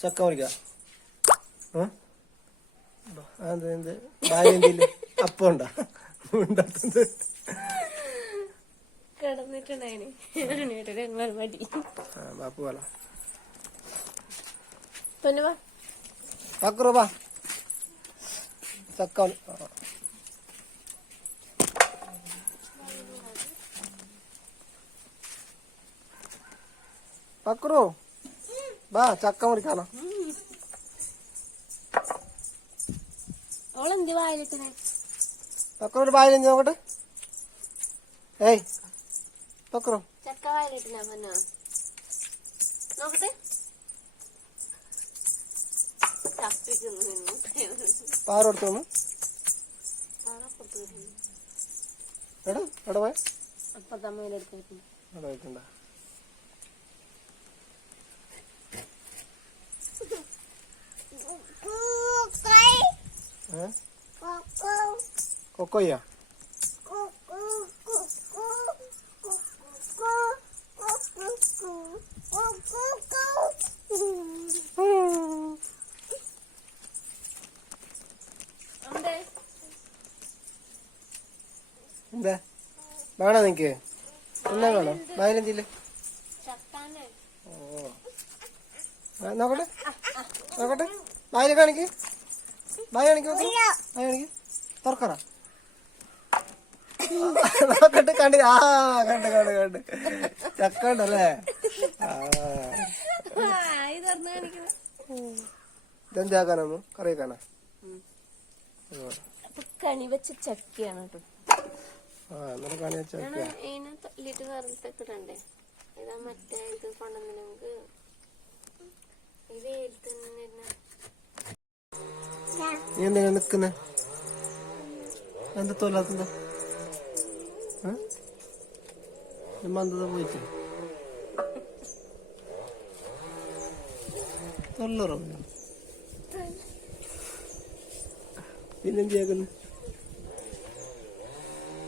ചക്ക പറിക്കാം. അതെന്ത് ഭാര്യ അപ്പം ഉണ്ടാ ഉണ്ടാക്കുന്നത് ബാപ്പു പോലെ പക്രൂപ ചക്ക പക്രു വാ ചക്ക മുറിക്കാലോ. പക്രു ഒരു വായിലെന്ത് നോക്കട്ടെ. ഏയ് പക്രു ചക്ക വായിലിട്ടില്ല നോക്കട്ടെ. പാറെടുത്തോന്ന് എടാ എവിടെ പോയ അപ്പൊ തമ്മയിലെടുത്ത് അവിടെ വെക്കണ്ട. കൊക്കോയ്യാ എന്താ വേണോ നിനക്ക്? എന്നാ വേണോ? വയലെന്തില്ല? ഓ നോക്കട്ടെ നോക്കട്ടെ. വായിൽ കാണിക്ക്. വായ കാണിക്ക്. വായ കാണിക്ക്. തുറക്കറ നോക്കട്ടെ. കണ്ടി. ആ കണ്ട് കണ്ട് കണ്ട് ചക്ക ഉണ്ടല്ലേ. ഇതെന്താക്കാനോ കറി വെക്കാനാ? കണി വെച്ച ചക്കയാണ് കേട്ടോ. എന്നിട്ട് കണി വെച്ച ചക്ക ഇതിനകത്ത് വറുത്തിടണ്ടേ? ഇതാ മറ്റേ ഇത് കൊണ്ടുവന്ന് നമുക്ക് ഇത് നീ എന്തെങ്കിലും നിക്കുന്നേ? എന്താ തോലാത്തെന്താ? മന്ദത പോയിട്ട് തൊല്ലറ പിന്നെന്ത് ചെയ്യാക്കുന്നു?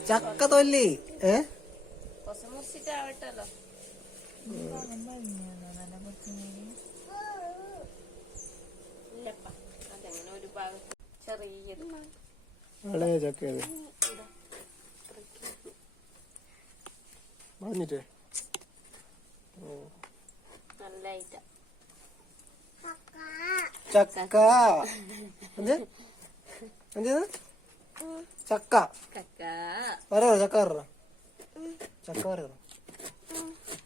ചക്ക തൊല്ലി മുറിച്ചിട്ടാവട്ടല്ലോ. അതെങ്ങനെ ഒരു ഭാഗത്ത് ചെറിയത് വളരെ ചക്ക പറഞ്ഞിട്ടേ നല്ല ഐറ്റം ചക്ക. എന്ത് എന്ത് ചക്ക പറയോ? ചക്ക പറ. ചക്ക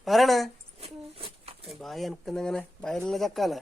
പറയണേ. ബായ് എനിക്കെന്നെങ്ങനെ ബായിലുള്ള ചക്ക അല്ലേ?